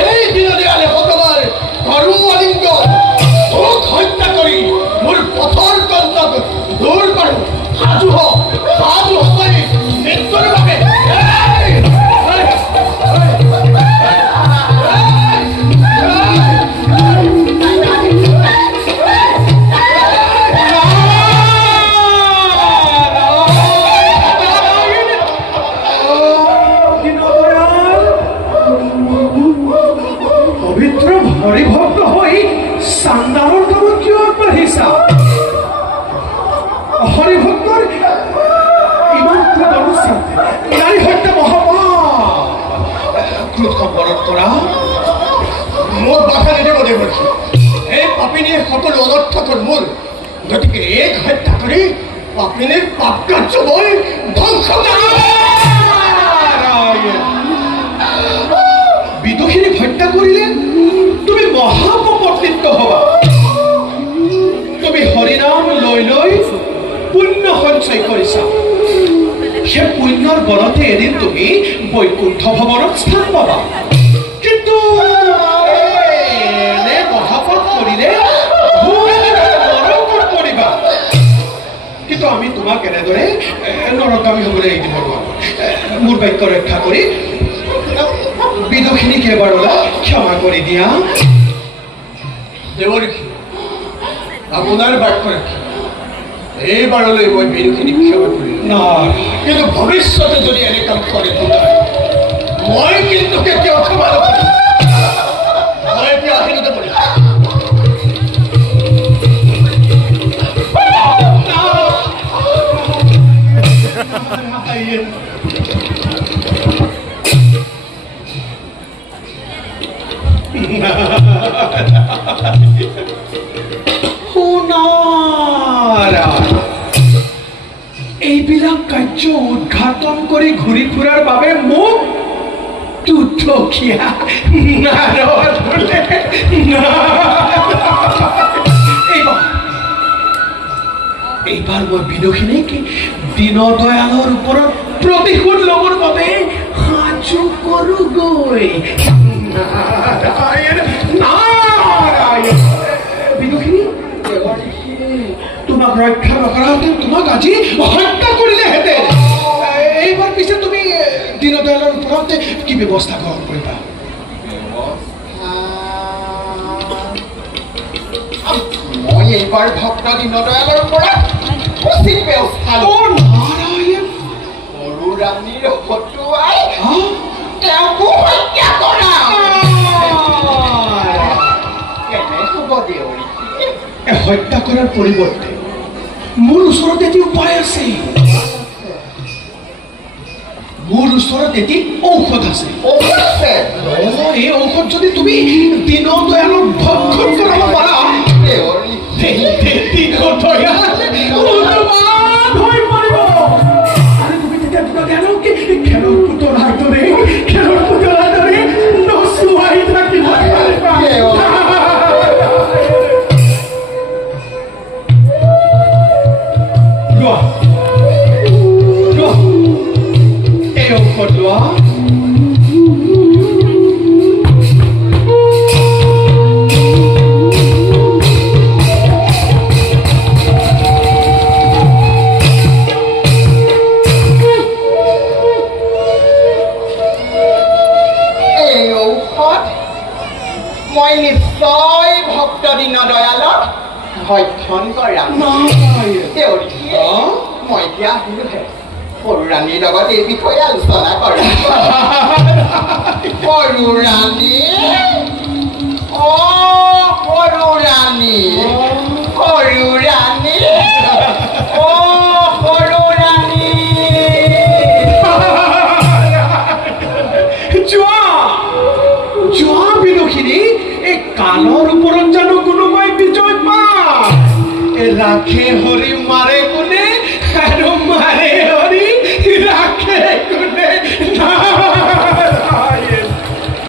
এই দিনে দেয়ালে ভগবান কৰু আলিঙ্গন কৰি মোৰ পথৰ কণ্টক দূৰ কৰোঁ সাজু হৈ মৃত্যুৰ বাবে হৰিভক্ত হই সান্দাৰৰ কামত কিয় আগবাঢ়িছা হৰিভক্তৰ ইমান অনুষ্ঠান নাৰী হত্যা মহাপাপ কৰা মোক বাধা নিদিব দেৱৰ্ষি এই পাপিনীয়ে সকলো অনৰ্থকৰ মূল গতিকে এক হত্যা কৰি পাপিনীৰ পাপ কাৰ্য মই ধ্বংস বিদুষীক হত্যা কৰিলে তুমি মহাপপতৃত্ব হবা তুমি হৰিনাম লৈ লৈ পুণ্য সঞ্চয় কৰিছা সেই পুণ্যৰ বলতে এদিন তুমি বৈকুণ্ঠ ভৱনত স্থান পাবা কিন্তু এনে মহাপাপ কৰিলে নৰকত পৰিবা কিন্তু আমি তোমাক এনেদৰে নৰকামী হ'বলৈ এৰি দিব নোৱাৰো মোৰ বাক্য ৰক্ষা কৰি বিদুষীক এবাৰলৈ ক্ষমা কৰি দিয়া দেৱৰ্ষি আপোনাৰ বাক্য ৰাখি এইবাৰলৈ মই বিদুষীক ক্ষমা কৰিলোঁ কিন্তু ভৱিষ্যতে যদি এনে কাম কৰে মই কিন্তু কেতিয়াও ক্ষমা নকৰিম মই এতিয়া আহিলতে পৰিম এইবিলাক কাৰ্য উদ্ঘাটন কৰি ঘূৰি ফুৰাৰ বাবে মোক তুঠকীয়া এইবাৰ মই বিদুষীক দীনদয়ালৰ ওপৰত প্ৰতিশোধ ল'বৰ বাবে সাজু কৰোঁগৈ বিদুষী তোমাক ৰক্ষা নকৰাহেঁতেন তোমাক আজি হত্যা কৰিলেহেঁতেন এইবাৰ পিছে তুমি দীনদয়ালৰ ওপৰত কি ব্যৱস্থা গ্ৰহণ কৰিবা মই এইবাৰ ভক্ত দীনদয়ালৰ ওপৰত উচিত ব্যৱস্থা সৰু ৰাণীৰ হতুৱাই তেওঁকো হত্যা কৰা কেনে হ'ব দেউৰী হত্যা কৰাৰ পৰিৱৰ্তে মোৰ ওচৰত এটি উপায় আছে মোৰ ওচৰত এটি ঔষধ আছে এই ঔষধ যদি তুমি দীনদয়ালক ভক্ষণ কৰাব পাৰা খেলৰ পুতলাৰ দৰে নচুৱাই থাকিব এই ঔষধ লোৱা মই নিশ্চয় ভক্ত দীনদয়ালক ভক্ষণ কৰাম দেউৰী মই এতিয়া আহিলোহে সৰু ৰাণীৰ লগত এই বিষয়ে আলোচনা কৰিম সৰু ৰাণী সৰু ৰাণী সৰু ৰাণী সৰু ৰাণী যোৱা বিদুষী এই কালৰ ওপৰত জানো কোনোবাই বিজয় পায় ৰাখে হৰি মাৰে কোন